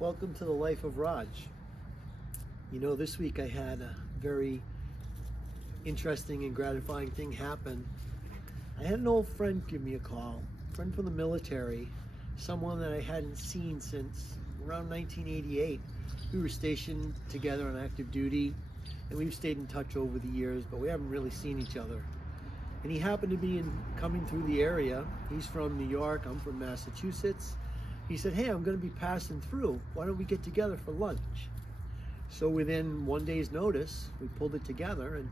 Welcome to the life of Raj. You know, this week I had a very interesting and gratifying thing happen. I had an old friend give me a call, a friend from the military, someone that I hadn't seen since around 1988. We were stationed together on active duty, and we've stayed in touch over the years, but we haven't really seen each other. And he happened to be coming through the area. He's from New York, I'm from Massachusetts. He said, hey, I'm going to be passing through. Why don't we get together for lunch? So within one day's notice, we pulled it together, and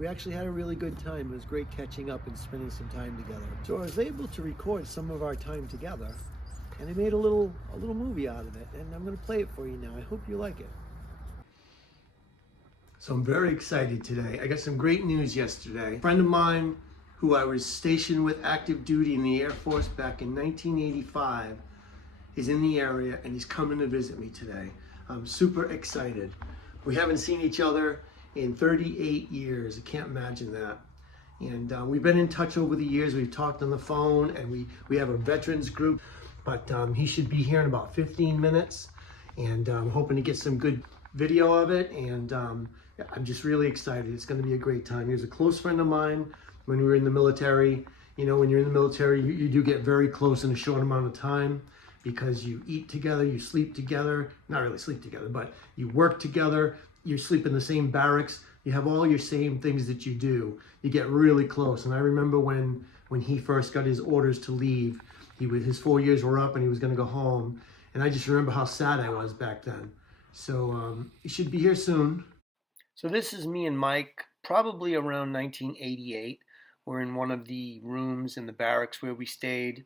we actually had a really good time. It was great catching up and spending some time together. So I was able to record some of our time together, and I made a little movie out of it, and I'm going to play it for you now. I hope you like it. So I'm very excited today. I got some great news yesterday. A friend of mine who I was stationed with active duty in the Air Force back in 1985 is in the area, and he's coming to visit me today. I'm super excited. We haven't seen each other in 38 years. I can't imagine that. And we've been in touch over the years. We've talked on the phone, and we have a veterans group, but he should be here in about 15 minutes. And I'm hoping to get some good video of it. And I'm just really excited. It's gonna be a great time. He was a close friend of mine when we were in the military. You know, when you're in the military, you do get very close in a short amount of time, because you eat together, you sleep together, not really sleep together, but you work together, you sleep in the same barracks, you have all your same things that you do. You get really close. And I remember when he first got his orders to leave, his 4 years were up and he was gonna go home. And I just remember how sad I was back then. So he should be here soon. So this is me and Mike, probably around 1988. We're in one of the rooms in the barracks where we stayed.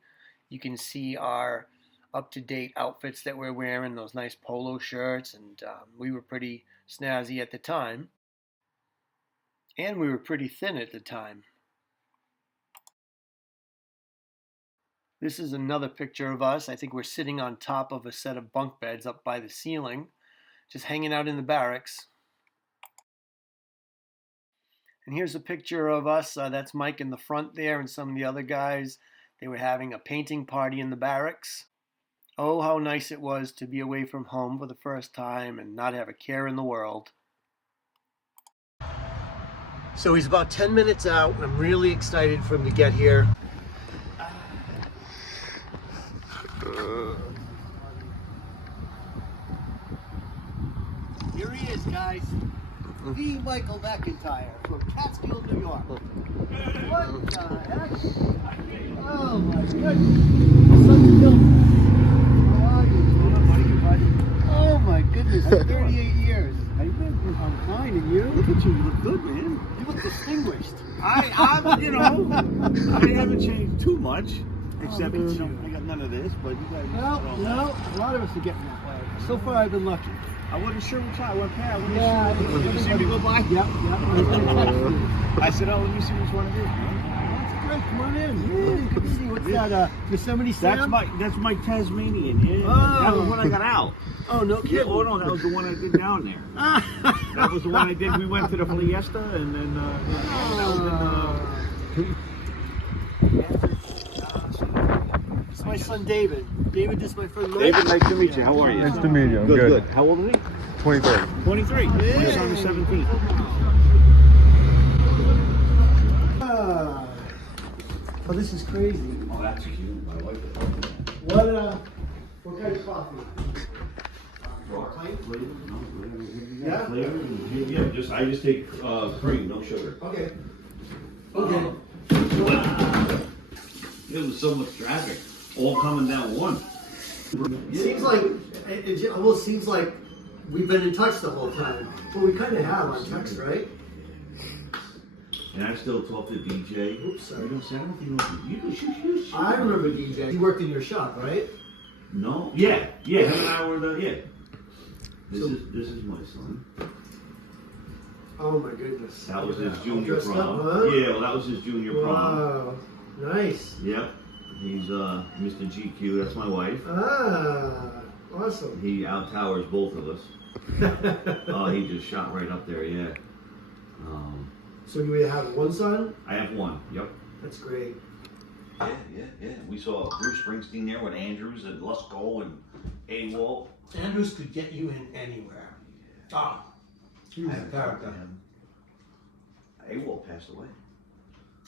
You can see our up-to-date outfits that we're wearing, those nice polo shirts, and we were pretty snazzy at the time. And we were pretty thin at the time. This is another picture of us. I think we're sitting on top of a set of bunk beds up by the ceiling, just hanging out in the barracks. And here's a picture of us. That's Mike in the front there, and some of the other guys. They were having a painting party in the barracks. Oh, how nice it was to be away from home for the first time and not have a care in the world. So he's about 10 minutes out, and I'm really excited for him to get here. Here he is, guys. The Michael McIntyre from Catskill, New York. What the heck? Oh my goodness. Such filth. Oh my goodness, 38 years. How you been? I'm fine, and you? Look at you, you look good, man. You look distinguished. I'm, you know, I haven't changed too much, except I got none of this, but you guys. No, a lot of us are getting that way. So far, I've been lucky. I wasn't sure which I went past. Yeah. Did you see me go by? Yep. I said, oh, let me see which one it is. That's great, come on in. Yeah, come see. What's that, Yosemite Sam? That's my Tasmanian, yeah. Oh. That was when I got out. Oh, no kidding. Yeah, oh no, that was the one I did down there. That was the one I did. We went to the Fiesta, and then that was This is my son David. David, this is my friend Mike. David, nice to meet you. How are you? Nice to meet you. I'm Good. How old is he? 23. 23. Yeah. He's on the 17th. Oh, this is crazy. Oh, that's cute. I like it. What kind of coffee? Yeah. Yeah. I just take cream, no sugar. Okay. There was so much traffic, all coming down one. Seems like it almost seems like we've been in touch the whole time. Well, we kind of have on text, right? And I still talk to DJ. Oops, sorry. You don't say anything. You I remember DJ. He worked in your shop, right? No. Yeah. Him and I were This is my son. Oh my goodness. That was his junior Dressed prom. up, huh? Yeah, well, that was his junior prom. Wow, nice. Yep. He's Mr. GQ. That's my wife. Ah, awesome. He out-towers both of us. Oh, he just shot right up there. Yeah. So you have one son? I have one. Yep. That's great. Yeah. We saw Bruce Springsteen there with Andrews and Lusko and AWOL. Andrews could get you in anywhere. Ah, he was a character. AWOL passed away.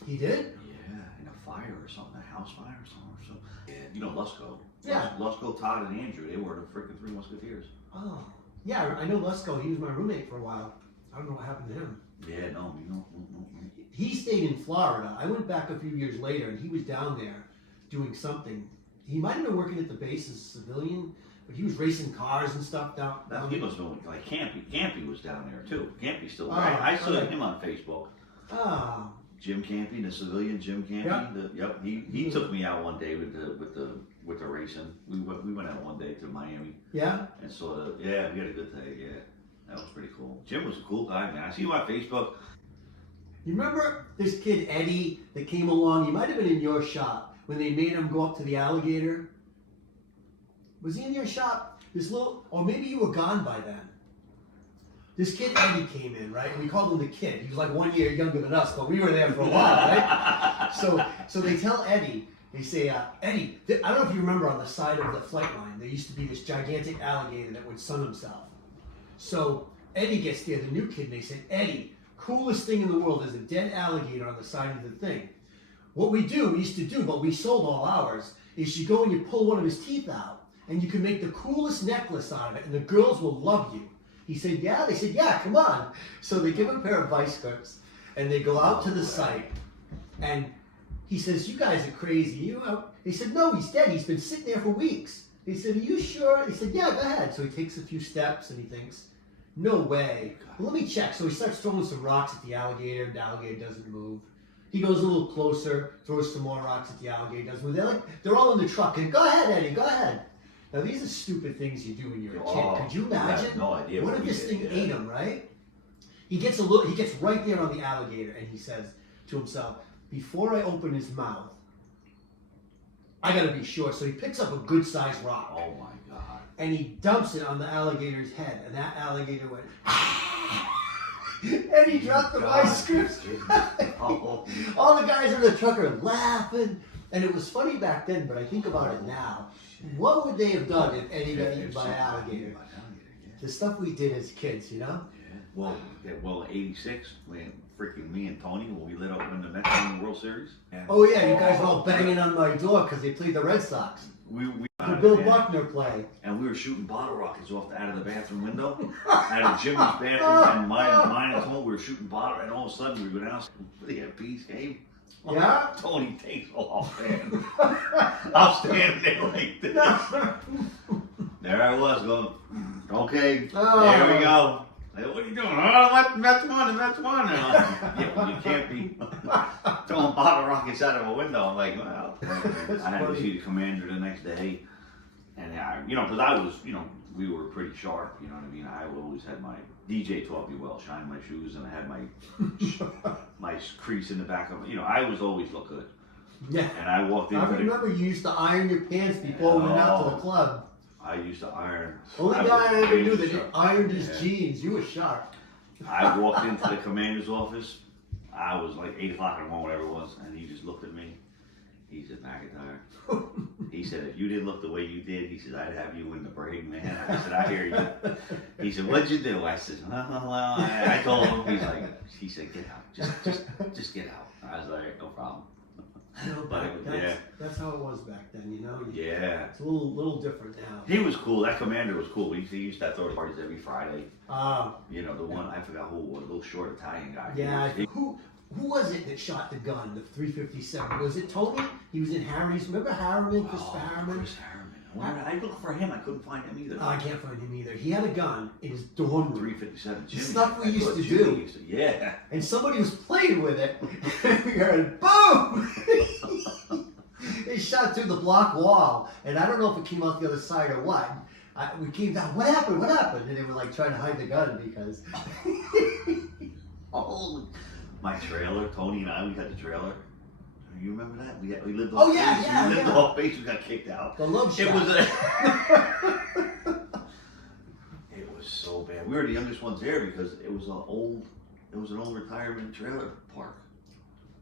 He did? Yeah, in a fire or something, a house fire or something. Or something. Yeah, you know Lusco. Yeah. Lusco, Todd, and Andrew, they were the freaking Three Musketeers. Oh, yeah, I know Lesko. He was my roommate for a while. I don't know what happened to him. Yeah, no, you know. He stayed in Florida. I went back a few years later, and he was down there doing something. He might have been working at the base as a civilian, but he was racing cars and stuff down He there. must have been like Campy. Campy was down there too. Campy's still there. Oh, I saw okay. him on Facebook. Ah, Jim Campy, the civilian Jim Campy. Yeah. He took me out one day with the racing. We went out one day to Miami yeah? and saw the we had a good day. Yeah, that was pretty cool. Jim was a cool guy, man. I see him on Facebook. You remember this kid, Eddie, that came along? He might have been in your shop when they made him go up to the alligator. Was he in your shop? This little, or maybe you were gone by then. This kid, Eddie, came in, right? And we called him the kid. He was like 1 year younger than us, but we were there for a while, right? So they tell Eddie, they say, Eddie, I don't know if you remember on the side of the flight line, there used to be this gigantic alligator that would sun himself. So Eddie gets there, the new kid, and they said, Eddie, coolest thing in the world is a dead alligator on the side of the thing. What we used to do, but we sold all ours, is you go and you pull one of his teeth out, and you can make the coolest necklace out of it, and the girls will love you. He said, yeah? They said, yeah, come on. So they give him a pair of vice grips, and they go out to the site, and he says, you guys are crazy. They said, no, he's dead. He's been sitting there for weeks. They said, are you sure? They said, yeah, go ahead. So he takes a few steps, and he thinks, no way. Well, let me check. So he starts throwing some rocks at the alligator. The alligator doesn't move. He goes a little closer, throws some more rocks at the alligator. Doesn't move. They're all in the truck. And go ahead, Eddie. Go ahead. Now these are stupid things you do when you're a kid. Could you I imagine? have no idea. What if we this did, thing ate him? Right? He gets right there on the alligator, and he says to himself, "Before I open his mouth, I got to be sure." So he picks up a good-sized rock. Oh my God. And he dumps it on the alligator's head, and that alligator went, and he dropped the vice scripts. Oh. All the guys in the truck are laughing, and it was funny back then, but I think about it now. What would they have done if Eddie got eaten by an alligator? The stuff we did as kids, you know? Yeah. Well, '86, when freaking me and Tony, when we lit up when the Mets won the World Series. And Oh yeah, you guys were all banging on my door because they played the Red Sox. we The Bill Buckner play. and we were shooting bottle rockets out of the bathroom window, out of Jimmy's bathroom, and mine and Tony, we were shooting bottle, and all of a sudden we go down for the peace game. Yeah? Tony takes off, man. I'm standing there like this. There I was going, okay, there we go. Like, what are you doing? Oh, that's one. And I'm like, yeah, well, you can't be throwing bottle rockets out of a window. I'm like, well, I had to see the commander the next day. And, because I was, we were pretty sharp, you know what I mean? I always had my, DJ taught me well, shine my shoes, and I had my crease in the back of, I was always look good. Yeah. And I walked into I remember you used to iron your pants before we went out to the club. I used to iron. Only guy I ever knew that ironed his jeans. You were sharp. I walked into the commander's office. I was like 8 o'clock in the morning, whatever it was, and he just looked at me. He said, McIntyre. He said, if you didn't look the way you did, he said, I'd have you in the brig, man. I said, I hear you. He said, what'd you do? I said, well, I told him. He said, get out. Just get out. I was like, no problem. That's how it was back then, you know? Yeah. It's a little different now. He was cool. That commander was cool. He used to throw parties every Friday. The one, I forgot who it was, a little short Italian guy. Yeah. Who was it that shot the gun, the 357? Was it Tony? He was in Harry's. Remember Harriman, Christopher Harriman? Chris Harriman. I looked for him. I couldn't find him either. I can't find him either. He had a gun in his dorm room. 357. Jimmy. Stuff we used to do. Yeah. And somebody was playing with it. And we heard boom! It shot through the block wall. And I don't know if it came out the other side or what. We came down. What happened? What happened? And they were like trying to hide the gun because. Oh, my trailer. Tony and I, we had the trailer. You remember that? We lived Oh off base. yeah. We lived off base. We got kicked out. The love shot. It was so bad. We were the youngest ones there because it was an old retirement trailer park.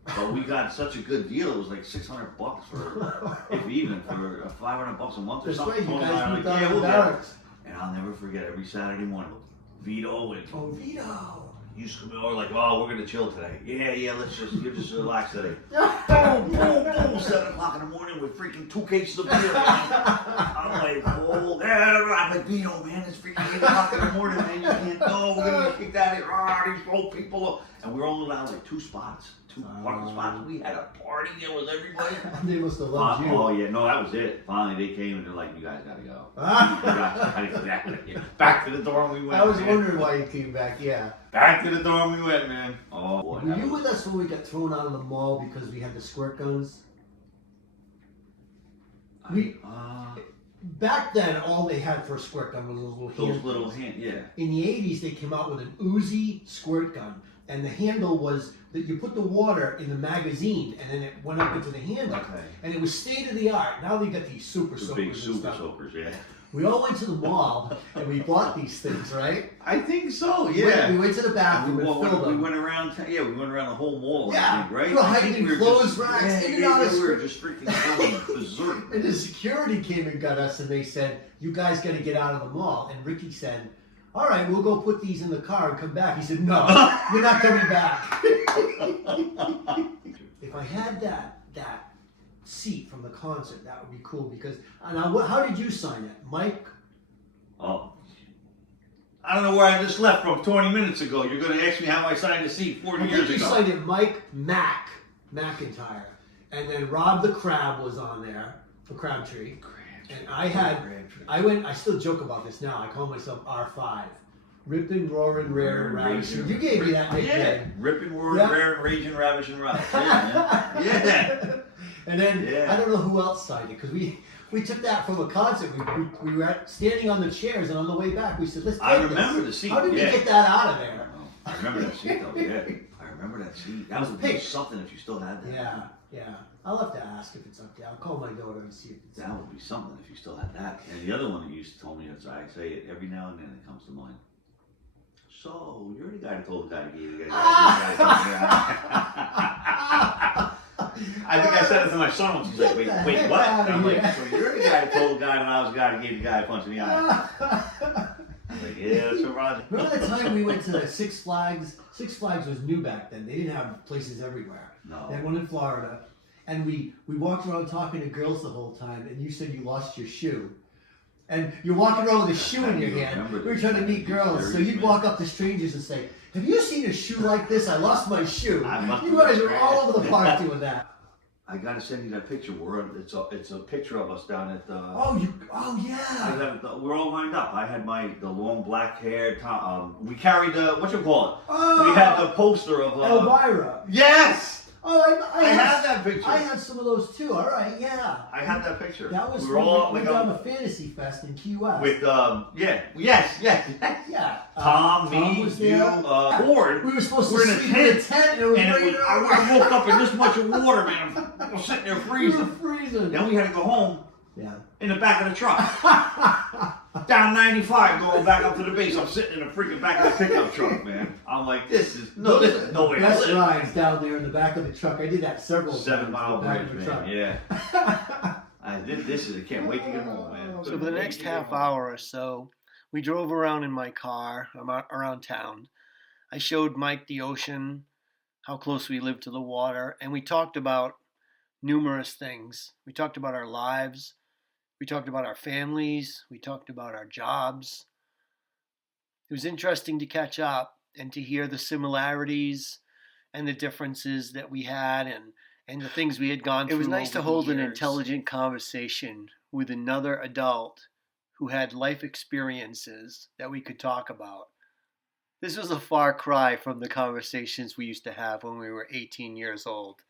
But we got such a good deal. It was like $600 for, if even, for $500 a month or That's something. right, you Tony and I guys were moved like, out of we'll the get it. barracks. And I'll never forget every Saturday morning, Vito and Oh, Vito. used to come over like, oh, we're gonna chill today. Yeah, you're just relax today. Boom, boom, boom, 7 o'clock in the morning with freaking 2 cases of beer. Man. I'm like, oh, I'm like, Vito, man, it's freaking 8 o'clock in the morning, man, you can't go, we're gonna get kicked out of here. Ah, these old people. And we were only allowed like 2 spots, 2 parking spots. We had a party there with everybody. They must have loved you. Oh yeah, no, that was it. Finally, they came and they're like, "You guys gotta go. You guys gotta get out of here." Back to the dorm we went. I was man. wondering why you came back, yeah. Back to the dorm we went, man. Oh, boy, Were you with us when we got thrown out of the mall because we had the squirt guns? Back then, all they had for a squirt gun was those little hand, yeah. In the 80s, they came out with an Uzi squirt gun. And the handle was that you put the water in the magazine and then it went up into the handle. Okay. And it was state of the art. Now they got these super The soakers big super and stuff. soakers, yeah. We all went to the mall and we bought these things, right? I think so, We went to the bathroom and filled them. We went around the whole mall, Yeah, I think, right? we were hiding in clothes just, racks, in and out of we were just freaking going berserk. And the security came and got us and they said, you guys got to get out of the mall. And Ricky said, all right, we'll go put these in the car and come back. He said, no, you're not coming back. If I had that seat from the concert, that would be cool because, now, how did you sign it? Mike? Oh. I don't know where I just left from 20 minutes ago. You're going to ask me how I signed the seat 40 years You ago. signed it Mike McIntyre. And then Rob the Crab was on there for Crabtree. And I still joke about this now. I call myself R5. Rippin', roaring, rare, and ravishing. You gave me that nickname. Yeah, ripping, roaring, Yeah. rare, and raging, ravishing, ravishing. Yeah, man. Yeah. And then Yeah. I don't know who else signed it because we took that from a concert. We were standing on the chairs and on the way back we said, let's take I this. remember the seat. How did yeah. we get that out of there? I remember that seat though. Yeah, I remember that seat. That would be something if you still had that. Yeah. I'll have to ask if it's up there. I'll call my daughter and see if it's That would be something if you still had that. And the other one that you used to tell me, that's I say it every now and then it comes to mind. So you're the guy that told the guy to get you. I think I said it to my son once. He's like, wait, what? And I'm like, so you're the guy that told the guy when I was the guy that gave the guy a punch in the eye. I'm like, yeah, that's what Roger. Remember the time we went to Six Flags? Six Flags was new back then. They didn't have places everywhere. No. They had one in Florida. And we walked around talking to girls the whole time, and you said you lost your shoe. And you're walking around with a shoe in your hand. We were trying to meet girls. So you'd walk up to strangers and say, have you seen a shoe like this? I lost my shoe. You guys were all over the park doing that. I gotta send you that picture. It's a picture of us down at the. Oh yeah. We're all lined up. I had the long black hair. We carried the what you call it? Oh, we had the poster of Elvira. Yes. Oh, I had that picture. I had some of those too. All right, yeah. I had that picture. That was we were all went down to Fantasy Fest in Key West. with yes. Yeah. Tom, me, was you, there. Ford. We were supposed to We're in a sleep in a tent, and it was raining. I woke up in this much of water, man. I was sitting there We were freezing. freezing. Then we had to go home Yeah. in the back of the truck. Down 95, going back up to the base. I'm sitting in the freaking back of the pickup truck, man. I'm like, this is no way. Best rides down there in the back of the truck. I did that several 7 times. Mile the back Bridge, of the man. truck. Yeah. I can't wait to get home, man. So for the next half hour or so, we drove around in my car around town. I showed Mike the ocean, how close we lived to the water, and we talked about numerous things. We talked about our lives. We talked about our families. We talked about our jobs. It was interesting to catch up and to hear the similarities and the differences that we had and the things we had gone through. It was nice to hold an intelligent conversation with another adult who had life experiences that we could talk about. This was a far cry from the conversations we used to have when we were 18 years old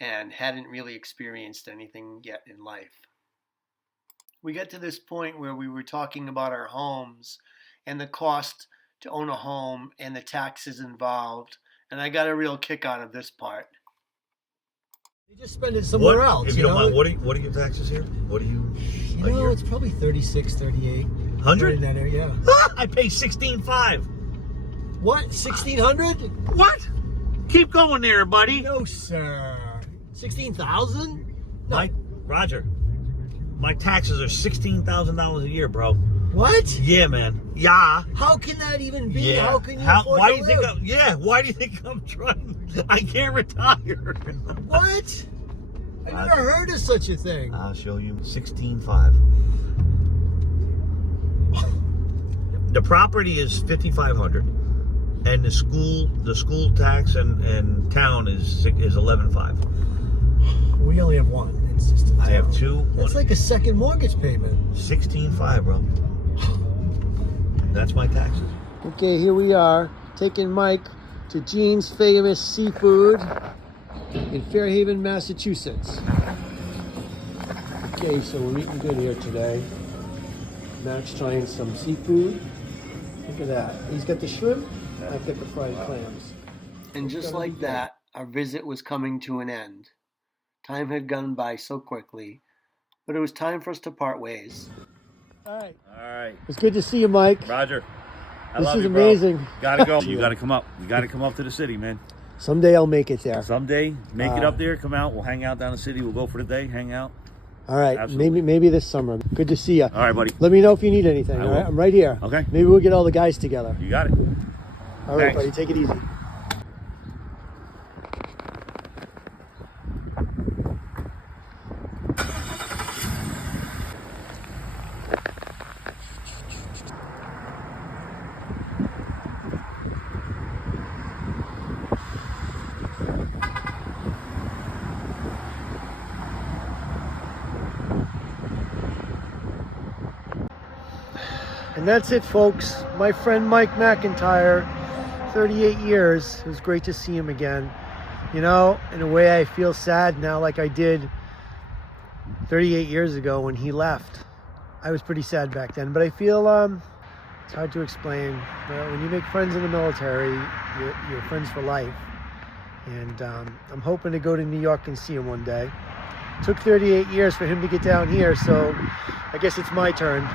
and hadn't really experienced anything yet in life. We got to this point where we were talking about our homes and the cost to own a home and the taxes involved, and I got a real kick out of this part. You just spend it somewhere else. If you don't mind, what are your taxes here? What are you? You know, it's probably 36, 38. 100? In that area, I pay $16,500. What? 1,600? What? Keep going there, buddy. No, sir. 16,000? Roger. My taxes are $16,000 a year, bro. What? Yeah, man. Yeah. How can that even be? Yeah. How can you afford why to do you think live? why do you think I'm trying? I can't retire. What? I never heard of such a thing. I'll show you. 16.5. The property is 5,500, and the school tax and town is 11.5. We only have one. It's just I have two. That's like a second mortgage payment. 16.5, bro. That's my taxes. Okay, here we are, taking Mike to Gene's Famous Seafood in Fairhaven, Massachusetts. Okay, so we're eating good here today. Max trying some seafood. Look at that. He's got the shrimp, I've got the fried clams. And just like that, our visit was coming to an end. Time had gone by so quickly, but it was time for us to part ways. All right. All right, It's good to see you, Mike. Roger. I This love is you, bro. amazing. Gotta go. You gotta come up. You gotta come up to the city, man. Someday I'll make it there. Someday, make it up there. Come out. We'll hang out down the city. We'll go for the day. Hang out. All right, Absolutely. maybe this summer. Good to see you. All right, buddy. Let me know if you need anything. I All will. right, I'm right here. Okay. Maybe we'll get all the guys together. You got it. All right, Thanks. buddy. Take it easy. And that's it, folks. My friend Mike McIntyre, 38 years. It was great to see him again. You know, in a way, I feel sad now like I did 38 years ago when he left. I was pretty sad back then, but I feel it's hard to explain. When you make friends in the military, you're friends for life. And I'm hoping to go to New York and see him one day. It took 38 years for him to get down here, so I guess it's my turn.